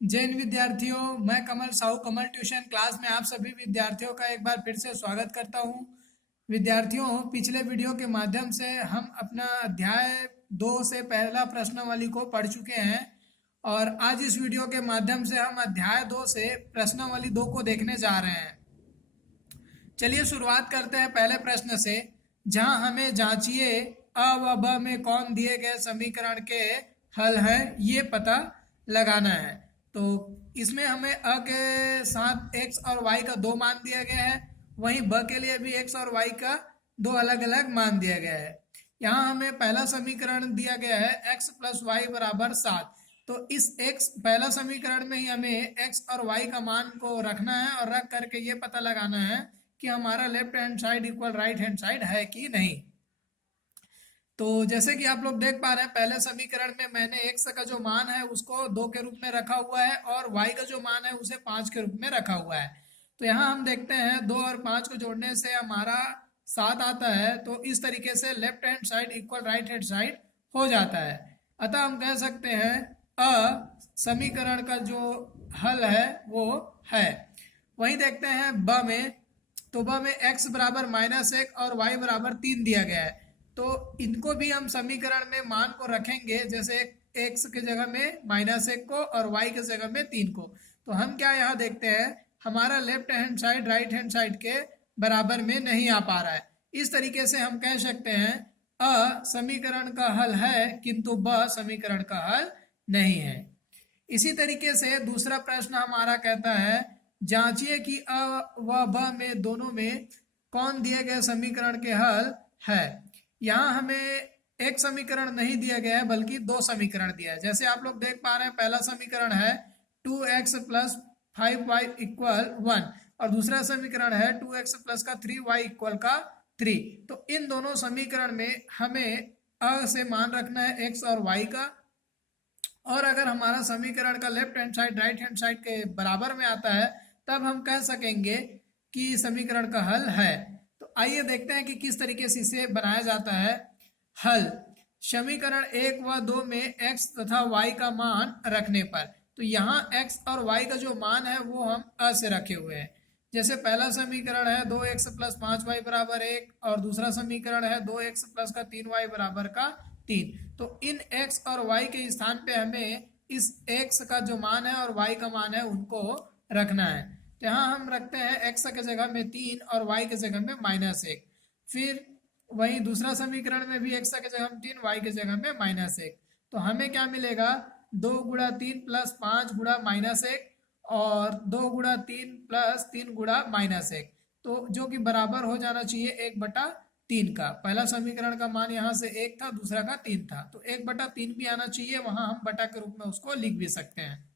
जैन विद्यार्थियों, मैं कमल साहू कमल tuition class में आप सभी विद्यार्थियों का एक बार फिर से स्वागत करता हूं। विद्यार्थियों, पिछले वीडियो के माध्यम से हम अपना अध्याय 2 से पहला प्रश्नावली को पढ़ चुके हैं और आज इस वीडियो के माध्यम से हम अध्याय 2 से प्रश्नावली 2 को देखने जा रहे हैं। चलिए शुरुआत करते हैं पहले प्रश्न से, जहां हमें जांचिए अ व ब में कौन दिए गए समीकरण के हल है ये पता लगाना है। तो इसमें हमें अ के साथ x और y का दो मान दिया गया है, वहीं ब के लिए भी x और y का दो अलग अलग मान दिया गया है। यहाँ हमें पहला समीकरण दिया गया है x प्लस वाई बराबर 7। तो इस x पहला समीकरण में ही हमें x और y का मान को रखना है और रख करके ये पता लगाना है कि हमारा left hand side equal right hand side है कि नहीं। तो जैसे कि आप लोग देख पा रहे हैं, पहले समीकरण में मैंने x का जो मान है उसको 2 के रूप में रखा हुआ है और y का जो मान है उसे 5 के रूप में रखा हुआ है। तो यहाँ हम देखते हैं 2 और 5 को जोड़ने से हमारा 7 आता है। तो इस तरीके से left hand side equal right hand side हो जाता है। अतः हम कह सकते हैं अ समीकरण का जो हल है वो है। वहीं देखते हैं ब में, तो ब में x बराबर -1 और y बराबर 3 दिया गया है। तो इनको भी हम समीकरण में मान को रखेंगे, जैसे x के जगह में -1 को और y के जगह में 3 को। तो हम क्या यहाँ देखते हैं, हमारा left hand side right hand side के बराबर में नहीं आ पा रहा है। इस तरीके से हम कह सकते हैं अ समीकरण का हल है किंतु ब समीकरण का हल नहीं है। इसी तरीके से दूसरा प्रश्न हमारा कहता है, जांचिए कि अ व ब में दोनों में कौन दिए गए समीकरण के हल है। यहाँ हमें एक समीकरण नहीं दिया गया है बल्कि दो समीकरण दिया है। जैसे आप लोग देख पा रहे हैं, पहला समीकरण है 2x प्लस 5y इक्वल 1 और दूसरा समीकरण है 2x प्लस का 3y इक्वल का 3। तो इन दोनों समीकरण में हमें अ से मान रखना है x और y का, और अगर हमारा समीकरण का left hand side right hand side के बराबर में आता है तब हम कह सकेंगे कि समीकरण का हल है। तो आइए देखते हैं कि किस तरीके से इसे बनाया जाता है। हल समीकरण 1 व 2 में x तथा y का मान रखने पर, तो यहाँ x और y का जो मान है वो हम अ से रखे हुए हैं। जैसे पहला समीकरण है 2x प्लस 5y बराबर 1 और दूसरा समीकरण है 2x प्लस का 3y बराबर का 3। तो इन x और y के स्थान पे हमें इस x का जो मान है और y का मान है उनको रखना है। तो यहाँ हम रखते हैं x के जगह में 3 और y के जगह में -1। फिर वहीं दूसरा समीकरण में भी x के जगह में 3 y के जगह में -1। तो हमें क्या मिलेगा, 2 गुणा 3 प्लस 5 गुणा -1 और 2 गुणा 3 प्लस 3 गुणा -1, तो जो कि बराबर हो जाना चाहिए 1/3 का। पहला समीकरण का मान यहाँ से 1 था, दूसरा का 3 था, तो 1/3 भी आना चाहिए, वहां हम बटा के रूप में उसको लिख भी सकते हैं।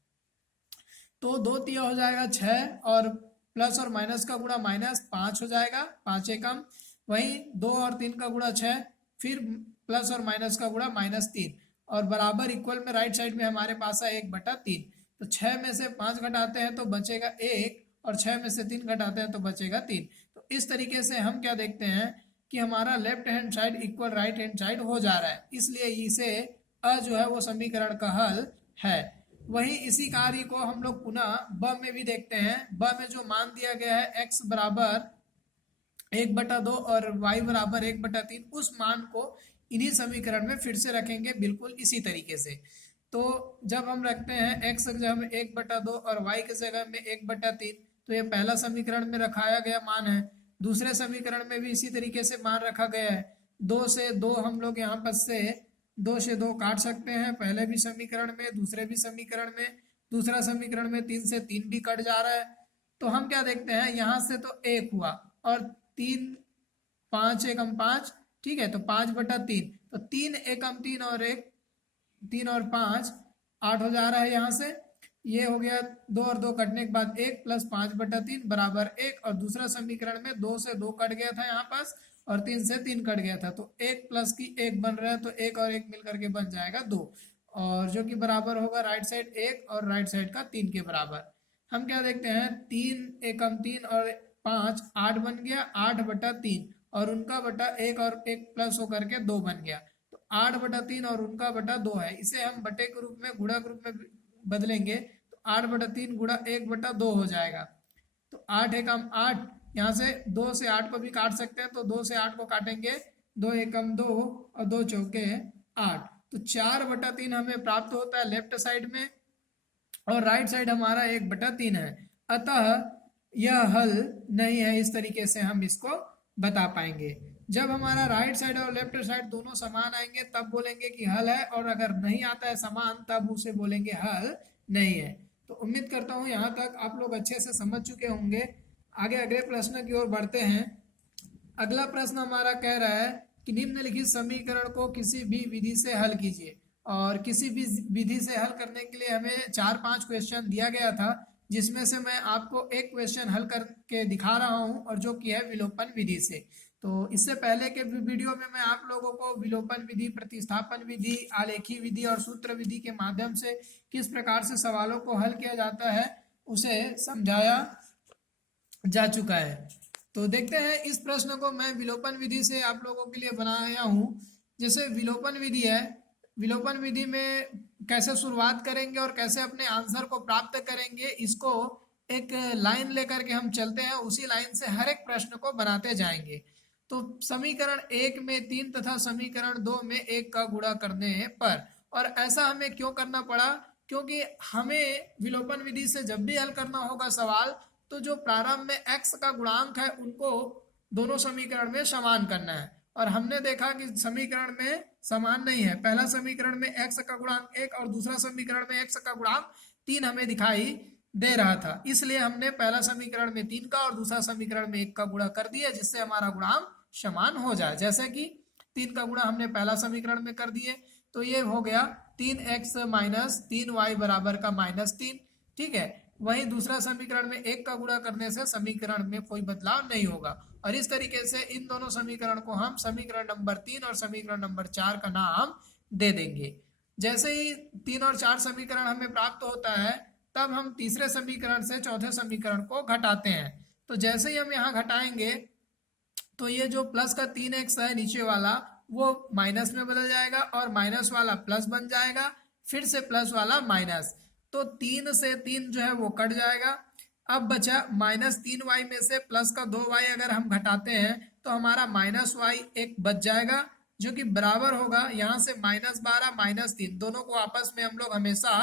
तो 2 तिया हो जाएगा 6 और प्लस और माइनस का गुणा -5 हो जाएगा, 5 एकम। वहीं 2 और 3 का गुणा 6, फिर प्लस और माइनस का गुणा -3 और बराबर इक्वल में राइट साइड में हमारे पास है 1/3। तो 6 में से 5 घटाते हैं तो बचेगा 1 और 6 में से 3 घटाते हैं तो बचेगा 3। तो इस तरीके से हम क्या देखते हैं कि हमारा left hand side equal right hand side हो जा रहा है, इसलिए इसे अ जो है वो समीकरण का हल है। वहीं इसी कार्य को हम लोग पुनः ब में भी देखते हैं। ब में जो मान दिया गया है x बराबर 1/2 और y बराबर 1/3, उस मान को इन्हीं समीकरण में फिर से रखेंगे बिल्कुल इसी तरीके से। तो जब हम रखते हैं x की जगह में 1/2 और y की जगह में 1/3, तो ये पहला समीकरण में रखाया गया मान है। दूसरे समीकरण में भी इसी तरीके से मान रखा गया है। 2 से 2 हम लोग यहाँ पर से 2 से 2 काट सकते हैं, पहले भी समीकरण में दूसरे भी समीकरण में। दूसरा समीकरण में 3 से 3 भी कट जा रहा है। तो हम क्या देखते हैं, यहाँ से तो 1 हुआ और 3 5 एकम 5, ठीक है, तो 5/3, तो 3 एकम 3 और 1 3 और 5 8 हो जा रहा है। यहाँ से ये हो गया 2 और 2 कटने के बाद 1 प्लस 5/3 बराबर 1, और दूसरा समीकरण में 2 से 2 कट गया था यहाँ पास और 3 से 3 कट गया था, तो 1 प्लस की 1 बन रहा है, तो 1 और 1 मिलकर के बन जाएगा 2, और जो कि बराबर होगा राइट साइड 1 और राइट साइड का 3 के बराबर। हम क्या देखते हैं, 3 एकम 3 और 5 8 बन गया, 8/3 और उनका बटा 1 और 1 प्लस होकर के 2 बन गया, तो 8/3 और उनका बटा 2 है। इसे हम बटे के रूप में गुणा के रूप में बदलेंगे तो 8/3 गुणा 1/2 हो जाएगा। तो 8 एकम 8, यहाँ से 2 से 8 को भी काट सकते हैं, तो 2 से 8 को काटेंगे, 2 एकम 2 और 2 चौके 8। तो 4/3 हमें प्राप्त होता है लेफ्ट साइड में, और राइट साइड हमारा 1/3 है। अतः यह हल नहीं है। इस तरीके से हम इसको बता पाएंगे। जब हमारा राइट साइड और लेफ्ट साइड दोनों समान आएंगे तब बोलेंगे कि हल है, और अगर नहीं आता है समान तब उसे बोलेंगे हल नहीं है। तो उम्मीद करता हूँ यहाँ तक आप लोग अच्छे से समझ चुके होंगे। आगे अगले प्रश्न की ओर बढ़ते हैं। अगला प्रश्न हमारा कह रहा है कि निम्नलिखित समीकरण को किसी भी विधि से हल कीजिए। और किसी भी विधि से हल करने के लिए हमें 4-5 क्वेश्चन दिया गया था, जिसमें से मैं आपको एक क्वेश्चन हल करके दिखा रहा हूं, और जो कि है विलोपन विधि से। तो इससे पहले के वीडियो में मैं आप लोगों को विलोपन विधि, प्रतिस्थापन विधि, आलेखी विधि और सूत्र विधि के माध्यम से किस प्रकार से सवालों को हल किया जाता है उसे समझाया जा चुका है। तो देखते हैं इस प्रश्न को मैं विलोपन विधि से आप लोगों के लिए बनाया हूँ। जैसे विलोपन विधि है, विलोपन विधि में कैसे शुरुआत करेंगे और कैसे अपने आंसर को प्राप्त करेंगे, इसको एक लाइन लेकर के हम चलते हैं। उसी लाइन से हर एक प्रश्न को बनाते जाएंगे। तो समीकरण 1 में 3 तथा समीकरण 2 में 1 का गुणा करने पर, और ऐसा हमें क्यों करना पड़ा, क्योंकि हमें विलोपन विधि से जब भी हल करना होगा सवाल, तो जो प्रारंभ में x का गुणांक है उनको दोनों समीकरण में समान करना है। और हमने देखा कि समीकरण में समान नहीं है। पहला समीकरण में x का गुणांक 1 और दूसरा समीकरण में x का गुणांक 3 हमें दिखाई दे रहा था। इसलिए हमने पहला समीकरण में 3 का और दूसरा समीकरण में 1 का गुणा कर दिया, जिससे हमारा गुणांक समान हो जाए। जैसे कि 3 का गुणा हमने पहला समीकरण में कर दिए, तो ये हो गया 3x माइनस 3y बराबर का -3। ठीक है, वहीं दूसरा समीकरण में 1 का गुणा करने से समीकरण में कोई बदलाव नहीं होगा। और इस तरीके से इन दोनों समीकरण को हम समीकरण नंबर 3 और समीकरण नंबर 4 का नाम दे देंगे। जैसे ही 3 और 4 समीकरण हमें प्राप्त होता है, तब हम तीसरे समीकरण से चौथे समीकरण को घटाते हैं। तो जैसे ही हम यहाँ घटाएंगे, तो ये जो प्लस का 3x है नीचे वाला, वो माइनस में बदल जाएगा, और माइनस वाला प्लस बन जाएगा, फिर से प्लस वाला माइनस। तो 3 से 3 जो है वो कट जाएगा। अब बचा -3y में से प्लस का 2y अगर हम घटाते हैं तो हमारा -y एक बच जाएगा, जो कि बराबर होगा यहाँ से -12 -3, दोनों को आपस में हम लोग हमेशा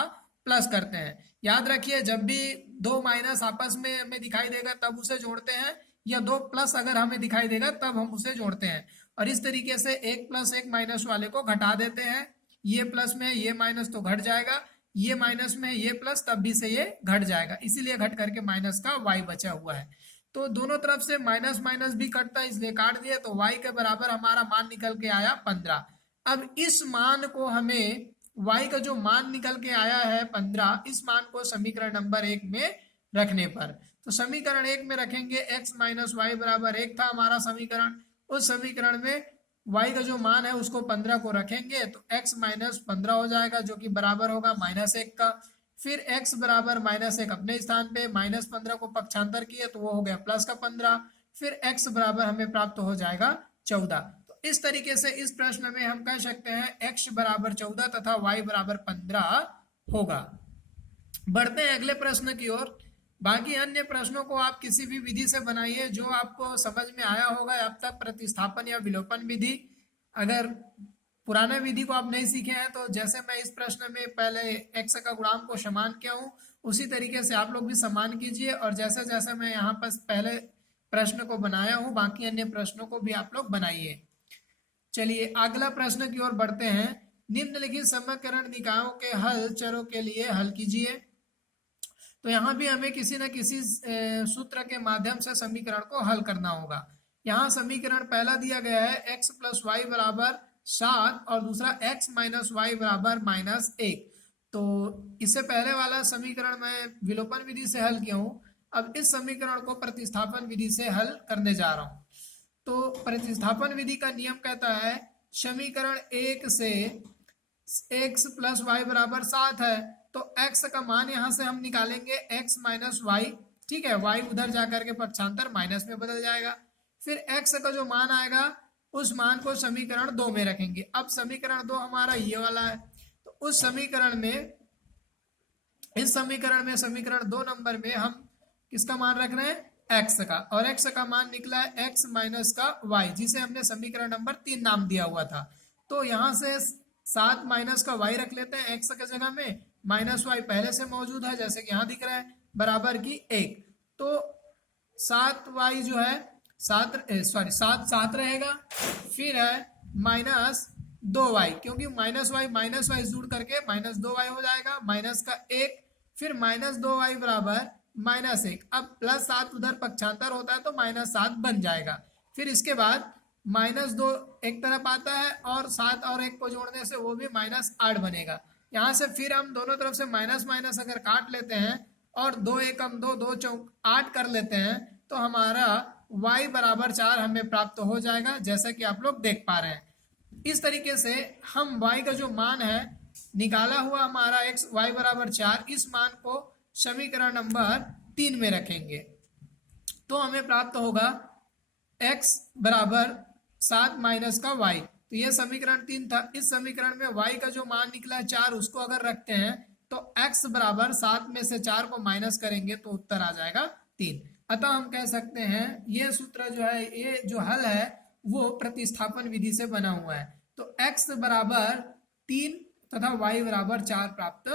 प्लस करते हैं। याद रखिए, जब भी दो माइनस आपस में हमें दिखाई देगा तब उसे जोड़ते हैं, या दो प्लस अगर हमें दिखाई देगा तब हम उसे जोड़ते हैं। और इस तरीके से 1 + 1 माइनस वाले को घटा देते हैं। ये प्लस में ये माइनस तो घट जाएगा, ये माइनस में ये प्लस तब भी से ये घट जाएगा, इसीलिए घट करके माइनस का y बचा हुआ है। तो दोनों तरफ से माइनस माइनस भी कटता है, इसलिए काट दिया, तो y के बराबर हमारा मान निकल के आया 15। अब इस मान को हमें, y का जो मान निकल के आया है 15, इस मान को समीकरण नंबर 1 में रखने पर, तो समीकरण 1 में रखेंगे x - y बराबर 1 था हमारा समीकरण। उस समीकरण में y का जो मान है उसको 15 को रखेंगे, तो x - 15 हो जाएगा, जो कि बराबर होगा -1 का। फिर x बराबर -1 अपने स्थान पे, -15 को पक्षांतर किए तो वो हो गया प्लस का 15। फिर x बराबर हमें प्राप्त हो जाएगा 14। तो इस तरीके से इस प्रश्न में हम कह सकते हैं x बराबर 14 तथा y बराबर 15 होगा। बढ़ते हैं अगले प्रश्न की ओर। बाकी अन्य प्रश्नों को आप किसी भी विधि से बनाइए जो आपको समझ में आया होगा अब तक, प्रतिस्थापन या विलोपन विधि। अगर पुराने विधि को आप नहीं सीखे हैं तो जैसे मैं इस प्रश्न में पहले x का गुणांक को समान किया हूँ, उसी तरीके से आप लोग भी समान कीजिए। और जैसे जैसे मैं यहाँ पर पहले प्रश्न को बनाया हूँ, बाकी अन्य प्रश्नों को भी आप लोग बनाइए। चलिए अगला प्रश्न की ओर बढ़ते हैं। निम्नलिखित समीकरण निकायों के हल चरों के लिए हल कीजिए। तो यहाँ भी हमें किसी न किसी सूत्र के माध्यम से समीकरण को हल करना होगा। यहाँ समीकरण पहला दिया गया है x + y बराबर 7 और दूसरा x - y बराबर -1। तो इससे पहले वाला समीकरण मैं विलोपन विधि से हल किया हूँ। अब इस समीकरण को प्रतिस्थापन विधि से हल करने जा रहा हूँ। तो प्रतिस्थापन विधि का नियम कहता है, समीकरण 1 से x + y बराबर 7 है, तो x का मान यहाँ से हम निकालेंगे x - y। ठीक है, y उधर जाकर के पक्षांतर माइनस में बदल जाएगा। फिर x का जो मान आएगा उस मान को समीकरण 2 में रखेंगे। अब समीकरण 2 हमारा ये वाला है, तो उस समीकरण में इस समीकरण में, समीकरण 2 नंबर में हम किसका मान रख रहे हैं, x का, और x का मान निकला है x माइनस का y, जिसे हमने समीकरण नंबर 3 नाम दिया हुआ था। तो यहाँ से 7 माइनस का y रख लेते हैं x के जगह में, माइनस y पहले से मौजूद है जैसे कि यहाँ दिख रहा है, बराबर की 1। तो 7y जो है 7 रहेगा, फिर है माइनस 2y, क्योंकि माइनस y जुड़ करके माइनस 2y हो जाएगा, माइनस का 1, फिर माइनस 2y बराबर माइनस 1। अब प्लस 7 उधर पक्षांतर होता है तो माइनस 7 बन जाएगा। फिर इसके बाद माइनस 2 एक तरफ आता है और 7 और 1 को जोड़ने से वो भी माइनस 8 बनेगा। यहाँ से फिर हम दोनों तरफ से माइनस माइनस अगर काट लेते हैं और 2 एकम 2, 2 चौक 8 कर लेते हैं तो हमारा y बराबर 4 हमें प्राप्त हो जाएगा, जैसा कि आप लोग देख पा रहे हैं। इस तरीके से हम y का जो मान है निकाला हुआ हमारा x y बराबर 4, इस मान को समीकरण नंबर 3 में रखेंगे तो हमें प्राप्त होगा x बराबर 7 माइनस का y। तो ये समीकरण 3 था। इस समीकरण में y का जो मान निकला है 4, उसको अगर रखते हैं तो x बराबर 7 में से 4 को माइनस करेंगे तो उत्तर आ जाएगा 3। अतः हम कह सकते हैं ये सूत्र जो है, ये जो हल है वो प्रतिस्थापन विधि से बना हुआ है। तो x बराबर 3 तथा y बराबर 4 प्राप्त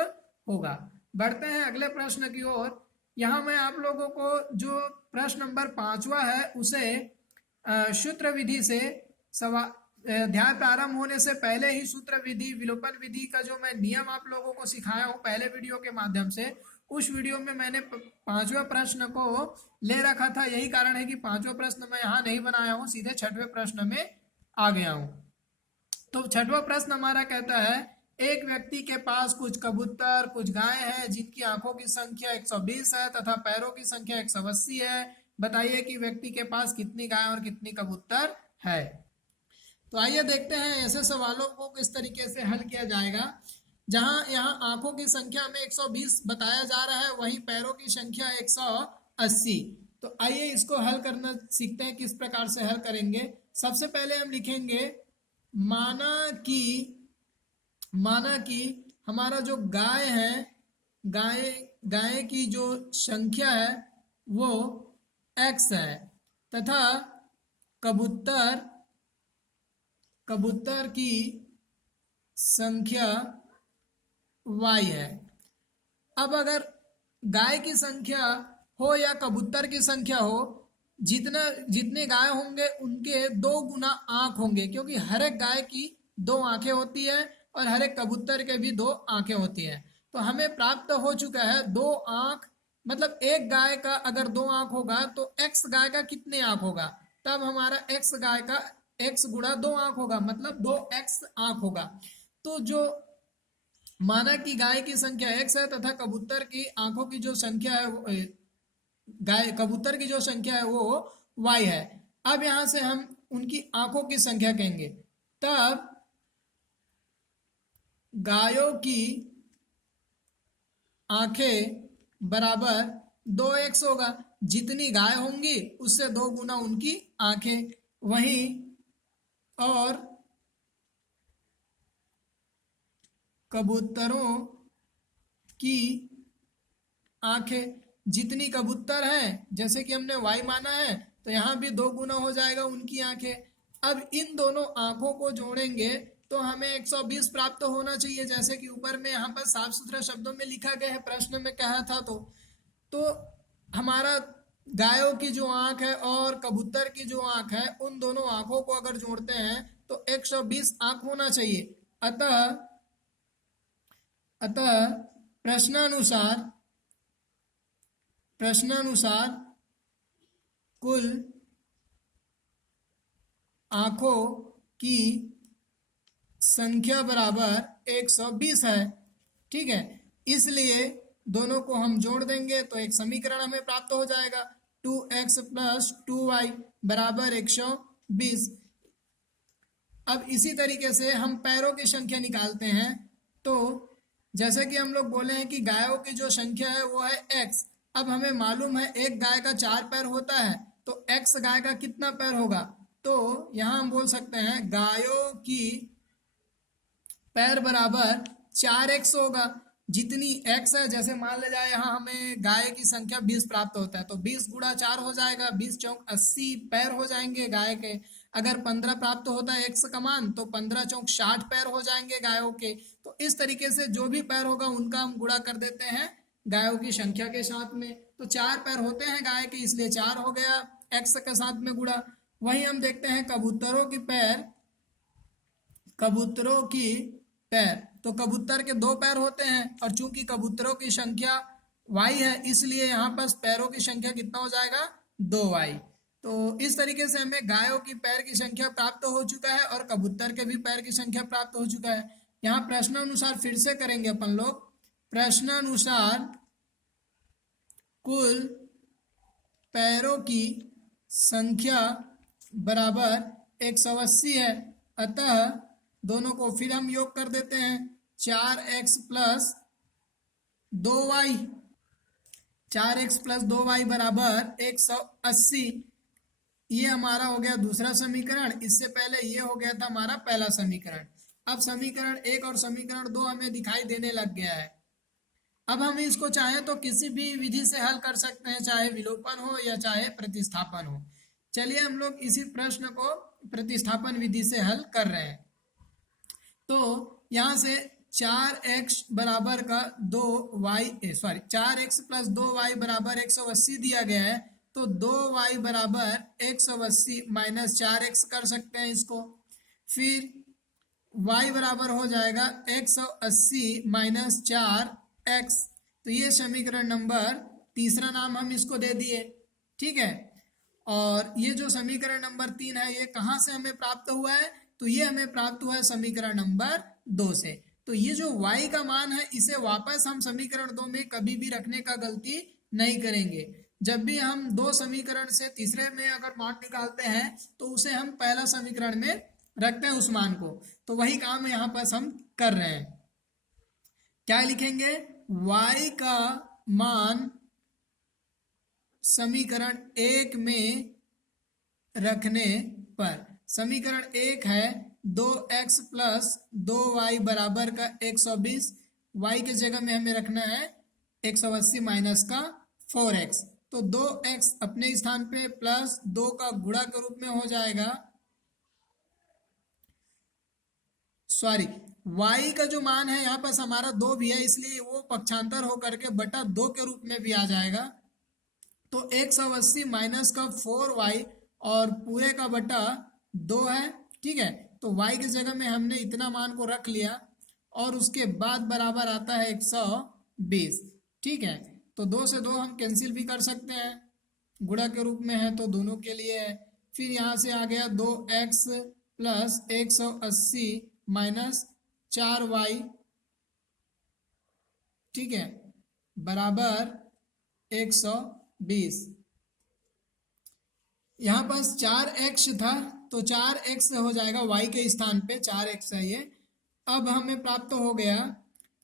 होगा। बढ़ते हैं अगले प्रश्न की ओर। यहाँ मैं आप लोगों को जो प्रश्न नंबर 5वां है उसे सूत्र विधि से अध्याय प्रारंभ होने से पहले ही सूत्र विधि, विलोपन विधि का जो मैं नियम आप लोगों को सिखाया हूँ पहले वीडियो के माध्यम से, उस वीडियो में मैंने 5वें प्रश्न को ले रखा था। यही कारण है कि 5वां प्रश्न मैं यहाँ नहीं बनाया हूँ, सीधे 6वें प्रश्न में आ गया हूँ। तो 6वां प्रश्न हमारा कहता है, एक व्यक्ति के पास कुछ कबूतर, कुछ गाय हैं जिनकी आंखों की संख्या 120 है तथा पैरों की संख्या 180 है। बताइए कि व्यक्ति के पास कितनी गाय और कितनी कबूतर है। तो आइए देखते हैं ऐसे सवालों को किस तरीके से हल किया जाएगा। जहां यहाँ आंखों की संख्या में 120 बताया जा रहा है, वहीं पैरों की संख्या 180। तो आइए इसको हल करना सीखते हैं, किस प्रकार से हल करेंगे। सबसे पहले हम लिखेंगे माना कि हमारा जो गाय है, गाय की जो संख्या है वो x है तथा कबूतर की संख्या y है। अब अगर गाय की संख्या हो या कबूतर की संख्या हो, जितने गाय होंगे उनके 2 गुना आंख होंगे, क्योंकि हर एक गाय की 2 आंखें होती है और हर एक कबूतर के भी 2 आंखें होती है। तो हमें प्राप्त हो चुका है 2 आंख, मतलब एक गाय का अगर 2 आंख होगा तो x गाय का कितने आंख होगा, तब हमारा x गाय का x गुणा 2 आंख होगा, मतलब 2x आंख होगा। तो जो माना कि गाय की संख्या x है तथा कबूतर की आंखों की जो संख्या है, कबूतर की जो संख्या है वो y है। अब यहां से हम उनकी आंखों की संख्या कहेंगे, तब गायों की आंखें बराबर 2x होगा। जितनी गाय होंगी उससे 2 गुना उनकी आंखें, वहीं और कबूतरों की आंखें, जितनी कबूतर हैं, जैसे कि हमने y माना है तो यहाँ भी 2 गुना हो जाएगा उनकी आंखें। अब इन दोनों आंखों को जोड़ेंगे तो हमें 120 प्राप्त होना चाहिए, जैसे कि ऊपर में यहाँ पर साफ सुथरा शब्दों में लिखा गया है, प्रश्न में कहा था। तो हमारा गायों की जो आंख है और कबूतर की जो आंख है, उन दोनों आंखों को अगर जोड़ते हैं तो 120 आंख होना चाहिए। अतः प्रश्नानुसार कुल आंखों की संख्या बराबर 120 है। ठीक है, इसलिए दोनों को हम जोड़ देंगे तो एक समीकरण हमें प्राप्त हो जाएगा, 2x प्लस 2y बराबर 120। अब इसी तरीके से हम पैरों की संख्या निकालते हैं। तो जैसे कि हम लोग बोले हैं कि गायों की जो संख्या है वो है x। अब हमें मालूम है एक गाय का 4 पैर होता है, तो x गाय का कितना पैर होगा, तो यहां हम बोल सकते हैं गायों की पैर बराबर 4x होगा। जितनी x है, जैसे मान ले जाए यहाँ हमें गाय की संख्या 20 प्राप्त होता है, तो 20 गुणा 4 हो जाएगा, 20 चौक 80 पैर हो जाएंगे गाय के। अगर 15 प्राप्त होता है x का मान, तो 15 चौक 60 पैर हो जाएंगे गायों के। तो इस तरीके से जो भी पैर होगा उनका हम गुणा कर देते हैं गायों की संख्या के साथ में। तो 4 पैर होते हैं गाय के, इसलिए 4 हो गया x के साथ में गुणा। वही हम देखते हैं कबूतरों की पैर, तो कबूतर के 2 पैर होते हैं, और चूंकि कबूतरों की संख्या y है, इसलिए यहाँ पर पैरों की संख्या कितना हो जाएगा, 2y। तो इस तरीके से हमें गायों की पैर की संख्या प्राप्त हो चुका है और कबूतर के भी पैर की संख्या प्राप्त हो चुका है। यहाँ प्रश्नानुसार फिर से करेंगे अपन लोग। प्रश्नानुसार कुल पैरों की संख्या बराबर 180 है, अतः दोनों को फिर हम योग कर देते हैं। 4x plus 2y, 4x plus 2y बराबर 180। ये हमारा हो गया दूसरा समीकरण। इससे पहले ये हो गया था हमारा पहला समीकरण। अब समीकरण 1 और समीकरण 2 हमें दिखाई देने लग गया है। अब हम इसको चाहे तो किसी भी विधि से हल कर सकते हैं, चाहे विलोपन हो या चाहे प्रतिस्थापन हो। चलिए हम लोग इसी प्रश्न को प्रतिस्थापन विधि से हल कर रहे हैं। तो यहाँ से 4x बराबर का 4x प्लस 2y बराबर 180 दिया गया है, तो 2y बराबर 180 माइनस 4x कर सकते हैं इसको। फिर y बराबर हो जाएगा 180 माइनस 4x। तो ये समीकरण नंबर तीसरा नाम हम इसको दे दिए, ठीक है। और ये जो समीकरण नंबर 3 है, ये कहाँ से हमें प्राप्त हुआ है, तो ये हमें प्राप्त हुआ है समीकरण नंबर 2 से। तो ये जो y का मान है, इसे वापस हम समीकरण 2 में कभी भी रखने का गलती नहीं करेंगे। जब भी हम 2 समीकरण से तीसरे में अगर मान निकालते हैं, तो उसे हम पहला समीकरण में रखते हैं उस मान को। तो वही काम यहाँ पर हम कर रहे हैं। क्या लिखेंगे, y का मान समीकरण 1 में रखने पर, समीकरण 1 है 2x प्लस 2y बराबर का 120, y के जगह में हमें रखना है 180 माइनस का 4x। तो 2x अपने स्थान पे प्लस 2 का गुणा के रूप में हो जाएगा, y का जो मान है यहाँ पर हमारा 2 भी है, इसलिए वो पक्षांतर होकर के बटा 2 के रूप में भी आ जाएगा। तो 180 माइनस का 4y और पूरे का बटा 2 है, ठीक है। तो y की जगह में हमने इतना मान को रख लिया, और उसके बाद बराबर आता है 120, ठीक है। तो 2 से 2 हम कैंसिल भी कर सकते हैं, गुणा के रूप में है तो दोनों के लिए है। फिर यहाँ से आ गया 2x प्लस 180 माइनस 4y, ठीक है, बराबर 120। यहाँ पास 4x था, तो 4x हो जाएगा y के स्थान पे, 4x है ये। अब हमें प्राप्त हो गया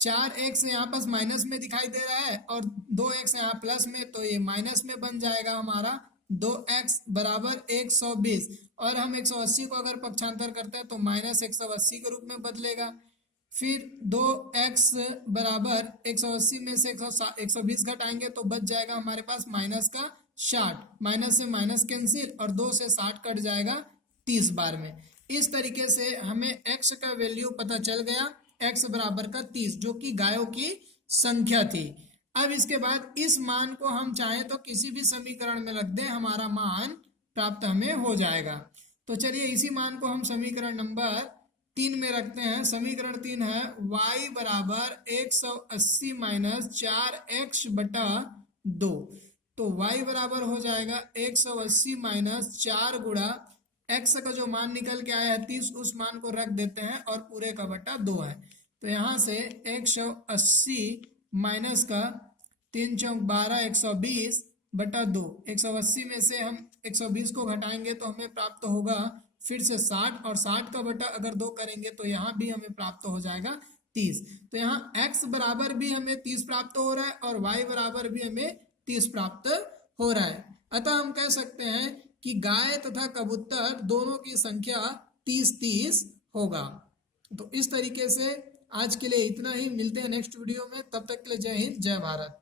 4x यहाँ पास माइनस में दिखाई दे रहा है, और 2x यहाँ प्लस में, तो ये माइनस में बन जाएगा हमारा 2x बराबर 120। और हम 180 को अगर पक्षांतर करते हैं तो माइनस 180 के रूप में बदलेगा। फिर 2x बराबर 180 में से 120 घटाएंगे तो बच जाएगा हमारे पास माइनस का 60, माइनस से माइनस कैंसिल, और 2 से 60 कट जाएगा 30 बार में। इस तरीके से हमें x का वैल्यू पता चल गया, x बराबर का 30, जो कि गायों की संख्या थी। अब इसके बाद इस मान को हम चाहें तो किसी भी समीकरण में रख दें, हमारा मान प्राप्त हमें हो जाएगा। तो चलिए इसी मान को हम समीकरण नंबर 3 में रखते हैं। समीकरण 3 है y बराबर 180 माइनस 4x बटा 2। तो y बराबर हो जाएगा 180 माइनस 4 गुणा x का जो मान निकल के आया है 30, उस मान को रख देते हैं, और पूरे का बटा 2 है। तो यहाँ से 180 माइनस का 3 चौक 12, 120 बटा 2। 180 में से हम 120 को घटाएंगे तो हमें प्राप्त होगा फिर से 60, और 60 का बटा अगर 2 करेंगे तो यहाँ भी हमें प्राप्त हो जाएगा 30। तो यहाँ x बराबर भी हमें 30 प्राप्त हो रहा है, और y बराबर भी हमें 30 प्राप्त हो रहा है। अतः हम कह सकते हैं कि गाय तथा कबूतर दोनों की संख्या 30-30 होगा। तो इस तरीके से आज के लिए इतना ही, मिलते हैं नेक्स्ट वीडियो में, तब तक के लिए जय हिंद जय भारत।